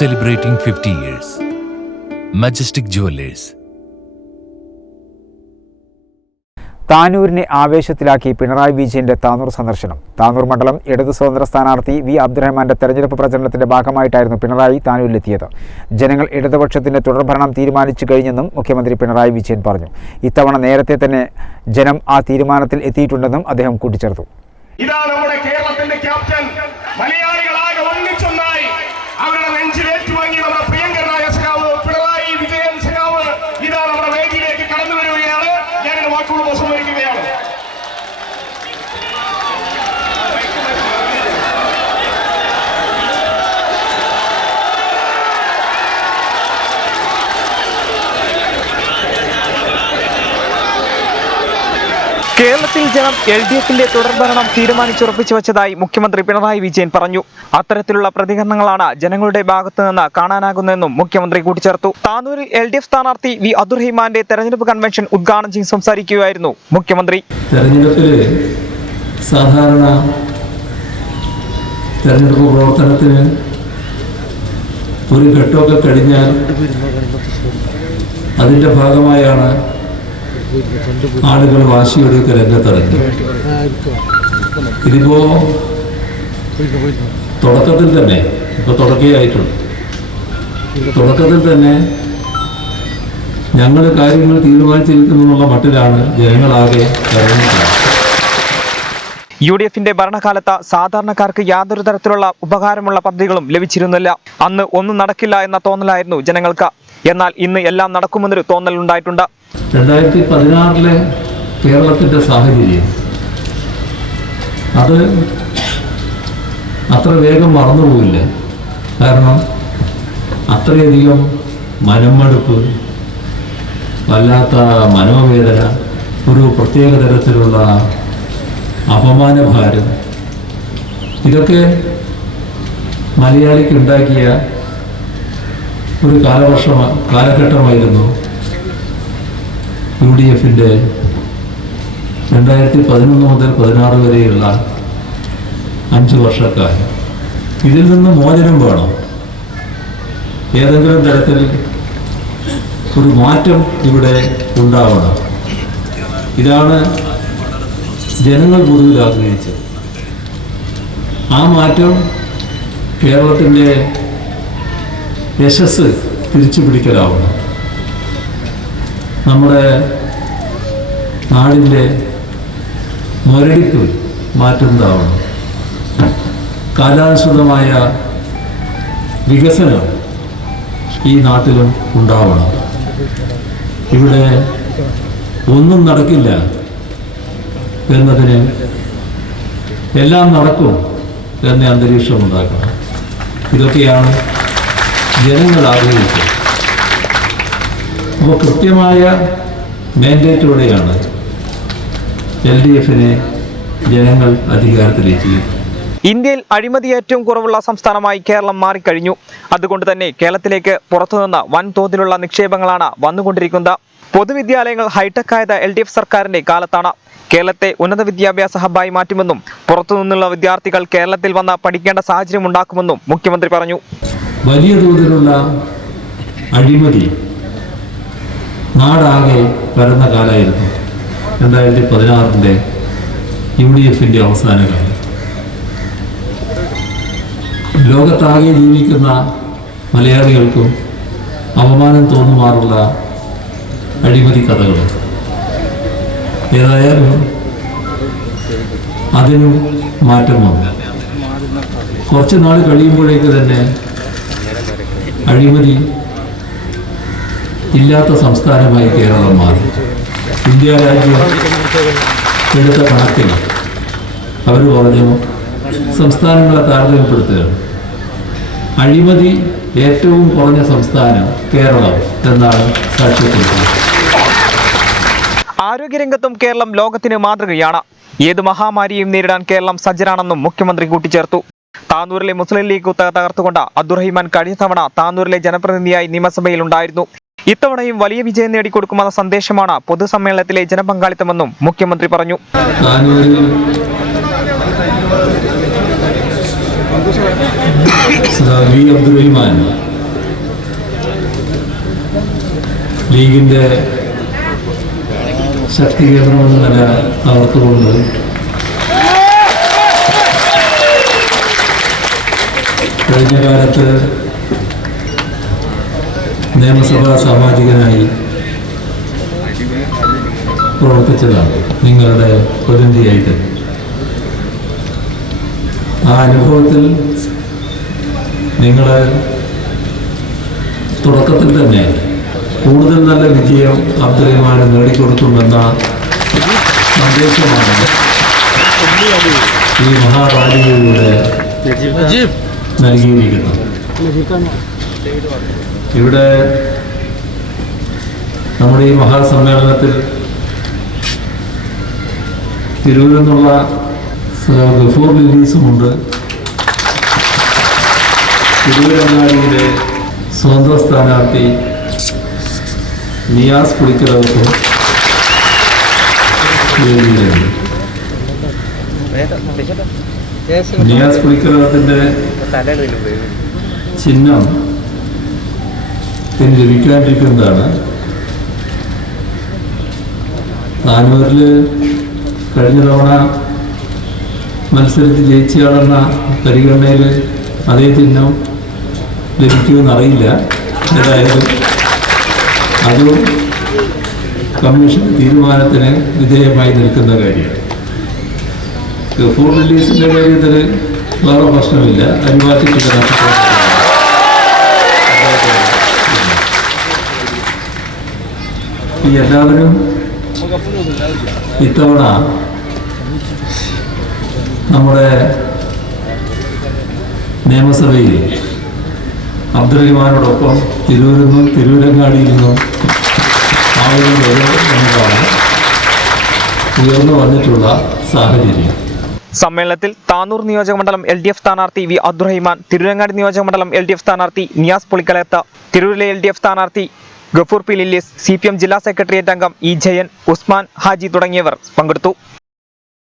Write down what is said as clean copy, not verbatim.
Celebrating 50 years. Majestic Jewelers. താനൂരിനെ ആവേശത്തിലാക്കി Pinarayi വിജയന്റെ താനൂർ സന്ദർശനം. താനൂർ മണ്ഡലം ഇടതു സ്വതന്ത്ര സ്ഥാനാർത്ഥി വി അബ്ദുറഹ്മാന്റെ തെരഞ്ഞെടുപ്പ് പ്രചരണത്തിന്റെ ഭാഗമായിട്ടായിരുന്നു പിണറായി താനൂരിലെത്തിയത്. ജനങ്ങൾ ഇടതുപക്ഷത്തിന്റെ തുടർഭരണം തീരുമാനിച്ചു കഴിഞ്ഞെന്നും മുഖ്യമന്ത്രി പിണറായി വിജയൻ പറഞ്ഞു. ഇത്തവണ നേരത്തെ തന്നെ ജനം ആ തീരുമാനത്തിൽ എത്തിയിട്ടുണ്ടെന്നും അദ്ദേഹം കൂട്ടിച്ചേർത്തു. ഇതാ നമ്മുടെ കേരളത്തിന്റെ ക്യാപ്റ്റൻ, മലയാളികളാകെ ഒന്നിച്ചൊന്നായി അവരുടെ നെഞ്ചിലേറ്റുവാങ്ങി നമ്മുടെ പ്രിയങ്കരനായ സഖാവ് പിണറായി വിജയൻ സഖാവ് ഇതാ നമ്മുടെ വേദിയിലേക്ക് കടന്നു വരികയാണ്. ഞാനിത് വാക്കുകൾ ഉപസംഹരിക്കുകയാണ്. കേരളത്തിൽ ജനം LDFന്റെ തുടർഭരണം തീരുമാനിച്ചുറപ്പിച്ചു വച്ചതായി മുഖ്യമന്ത്രി പിണറായി വിജയൻ പറഞ്ഞു. അത്തരത്തിലുള്ള പ്രതികരണങ്ങളാണ് ജനങ്ങളുടെ ഭാഗത്തു നിന്ന് കാണാനാകുന്നതെന്നും മുഖ്യമന്ത്രി കൂട്ടിച്ചേർത്തു. താനൂരിൽ LDF സ്ഥാനാർത്ഥി വി അബ്ദുറഹ്മാന്റെ തെരഞ്ഞെടുപ്പ് കൺവെൻഷൻ ഉദ്ഘാടനം ചെയ്ത് സംസാരിക്കുകയായിരുന്നു മുഖ്യമന്ത്രി. തെരഞ്ഞെടുപ്പില് സാധാരണ തെരഞ്ഞെടുപ്പ് പ്രവർത്തനത്തിന് ഒരു ഘട്ടമൊക്കെ കഴിഞ്ഞാൽ അതിന്റെ ഭാഗമായാണ് ആളുകൾ വാശിയോടെയൊക്കെ രംഗത്തിറങ്ങി. ഇതിപ്പോ തുടക്കത്തിൽ തന്നെ തുടക്കുകയായിട്ടുണ്ട്. തുടക്കത്തിൽ തന്നെ ഞങ്ങൾ കാര്യങ്ങൾ തീരുമാനിച്ചിരിക്കുന്നുള്ള മട്ടിലാണ് ജനങ്ങളാകെ ഇറങ്ങിയിട്ടുള്ളത്. UDFന്റെ ഭരണകാലത്ത് സാധാരണക്കാർക്ക് യാതൊരു തരത്തിലുള്ള ഉപകാരമുള്ള പദ്ധതികളും ലഭിച്ചിരുന്നില്ല. അന്ന് ഒന്നും നടക്കില്ല എന്ന തോന്നലായിരുന്നു ജനങ്ങൾക്ക്. എന്നാൽ ഇന്ന് എല്ലാം നടക്കുമെന്നൊരു തോന്നൽ ഉണ്ടായിട്ടുണ്ട്. 2016 കേരളത്തിന്റെ സാഹചര്യം അത് അത്ര വേഗം മറന്നുപോകില്ല. കാരണം അത്രയധികം മനംമടുപ്പ്, വല്ലാത്ത മനോവേദന, ഒരു പ്രത്യേക തരത്തിലുള്ള അപമാനഭാരം, ഇതൊക്കെ മലയാളിക്ക് ഉണ്ടാക്കിയ ഒരു കാലഘട്ടമായിരുന്നു UDFന്റെ 2011 മുതൽ 16 വരെയുള്ള 5 വർഷക്കാലം. ഇതിൽ നിന്ന് മോചനം വേണം. ഏതെങ്കിലും തരത്തിൽ ഒരു മാറ്റം ഇവിടെ ഉണ്ടാവണം. ഇതാണ് ജനങ്ങൾ പൊതുവിൽ ആഗ്രഹിച്ചത്. ആ മാറ്റം കേരളത്തിൻ്റെ യശസ് തിരിച്ചു പിടിക്കലാവണം. നമ്മുടെ നാടിൻ്റെ മുരടിപ്പ് മാറ്റുന്നതാവണം. കാലാനുസൃതമായ വികസനം ഈ നാട്ടിലും ഉണ്ടാവണം. ഇവിടെ ഒന്നും നടക്കില്ല എന്നതിന് എല്ലാം നടക്കും എന്ന അന്തരീക്ഷം ഉണ്ടാക്കണം. ഇതൊക്കെയാണ് ജനങ്ങൾ ആഗ്രഹിച്ചത്. അപ്പോൾ കൃത്യമായ മാൻഡേറ്റോടെയാണ് LDFനെ ജനങ്ങൾ അധികാരത്തിലേക്ക്. ഇന്ത്യയിൽ അഴിമതി ഏറ്റവും കുറവുള്ള സംസ്ഥാനമായി കേരളം മാറിക്കഴിഞ്ഞു. അതുകൊണ്ട് തന്നെ കേരളത്തിലേക്ക് പുറത്തുനിന്ന് വൻതോതിലുള്ള നിക്ഷേപങ്ങളാണ് വന്നുകൊണ്ടിരിക്കുന്നത്. പൊതുവിദ്യാലയങ്ങൾ ഹൈടെക് ആയത് LDF സർക്കാരിന്റെ കാലത്താണ്. കേരളത്തെ ഉന്നത വിദ്യാഭ്യാസ ഹബ്ബായി മാറ്റുമെന്നും പുറത്തുനിന്നുള്ള വിദ്യാർത്ഥികൾ കേരളത്തിൽ വന്ന് പഠിക്കേണ്ട സാഹചര്യം ഉണ്ടാക്കുമെന്നും മുഖ്യമന്ത്രി പറഞ്ഞു. വലിയ തോതിലുള്ള അഴിമതി നാടാകെ പരന്ന കാലമായിരുന്നു 2016 UDFന്റെ അവസാന കാലം. ലോകത്താകെ ജീവിക്കുന്ന മലയാളികൾക്കും അപമാനം തോന്നുമാറുള്ള അഴിമതി കഥകൾ. ഏതായാലും അതിനും മാറ്റം വന്നു. കുറച്ച് നാൾ കഴിയുമ്പോഴേക്ക് തന്നെ അഴിമതി ഇല്ലാത്ത സംസ്ഥാനമായി കേരളം മാറി. ഇന്ത്യ രാജ്യം എടുത്ത കണക്കിൽ അവർ പറഞ്ഞു സംസ്ഥാനങ്ങളെ താരതമ്യപ്പെടുത്തുകയാണ്. അഴിമതി ഏറ്റവും കുറഞ്ഞ സംസ്ഥാനം കേരളം എന്നാണ് സാക്ഷ്യപ്പെടുത്തുന്നത്. ആരോഗ്യരംഗത്തും കേരളം ലോകത്തിന് മാതൃകയാണ്. ഏത് മഹാമാരിയും നേരിടാൻ കേരളം സജ്ജരാണെന്നും മുഖ്യമന്ത്രി കൂട്ടിച്ചേർത്തു. താനൂരിലെ മുസ്ലിം ലീഗ് തകർത്തുകൊണ്ട് അബ്ദുറഹ്മാൻ കഴിഞ്ഞ തവണ താനൂരിലെ ജനപ്രതിനിധിയായി നിയമസഭയിൽ ഉണ്ടായിരുന്നു. ഇത്തവണയും വലിയ വിജയം നേടിക്കൊടുക്കുമെന്ന സന്ദേശമാണ് പൊതുസമ്മേളനത്തിലെ ജനപങ്കാളിത്തമെന്നും മുഖ്യമന്ത്രി പറഞ്ഞു. വി അബ്ദുറഹ്മാൻ ലീഗിൻ്റെ ശക്തീകരണമെന്ന നില തകർത്തുകൊണ്ട് കഴിഞ്ഞ കാലത്ത് നിയമസഭാ സാമാജികനായി പ്രവർത്തിച്ചതാണ് നിങ്ങളുടെ പ്രതിനിധിയായിട്ട്. ആ അനുഭവത്തിൽ നിങ്ങൾ തുടക്കത്തിൽ തന്നെ കൂടുതൽ നല്ല വിജയം അബ്ദുറഹ്മാന് നേടിക്കൊടുക്കുമെന്ന സന്ദേശമാണ് ഈ മഹാറാലിയിലൂടെ നൽകിയിരിക്കുന്നത്. ഇവിടെ നമ്മുടെ ഈ മഹാസമ്മേളനത്തിൽ തിരൂരിൽ നിന്നുള്ള ഗഫൂർ ലില്ലീസുമുണ്ട്. തിരൂരങ്ങാടിയിലെ സ്വതന്ത്ര സ്ഥാനാർത്ഥി നിയാസ് പുളിക്കലവർക്കും വേദിയിലുണ്ട്. നിയാസ് പുളിക്കലവത്തിൻ്റെ ചിഹ്നം ഇതിന് ലഭിക്കാണ്ടിരിക്കുന്നതാണ്. താനൂരിൽ കഴിഞ്ഞ തവണ മത്സരിച്ച് ജയിച്ചയാളെന്ന പരിഗണനയിൽ അതേ ചിഹ്നം ലഭിക്കുമെന്നറിയില്ല. ഏതായാലും അതും കമ്മീഷൻ തീരുമാനത്തിന് വിധേയമായി നിൽക്കുന്ന കാര്യമാണ്. ഗഫൂർ റിലീസിൻ്റെ കാര്യത്തിൽ വേറെ പ്രശ്നമില്ല. അനിവാര്യത്തിൻ്റെ ഈ എല്ലാവരും ഇത്തവണ നമ്മുടെ നിയമസഭയിൽ അബ്ദുറഹ്മാനോടൊപ്പം തിരൂരിൽ നിന്നും തിരൂരങ്ങാടിയിൽ നിന്നും ആളുകൾ വരും എന്നതാണ് ഉയർന്നു വന്നിട്ടുള്ള സാഹചര്യം. സമ്മേളനത്തിൽ താനൂർ നിയോജകമണ്ഡലം LDF സ്ഥാനാർത്ഥി വി അബ്ദുറഹ്മാൻ, തിരൂരങ്ങാടി നിയോജകമണ്ഡലം LDF സ്ഥാനാർത്ഥി നിയാസ് പുളിക്കലത്ത്, തിരൂരിലെ LDF സ്ഥാനാർത്ഥി ഗഫൂർ പി ലില്ലീസ്, CPM ജില്ലാ സെക്രട്ടേറിയറ്റ് അംഗം E ജയൻ, ഉസ്മാൻ ഹാജി തുടങ്ങിയവർ പങ്കെടുത്തു.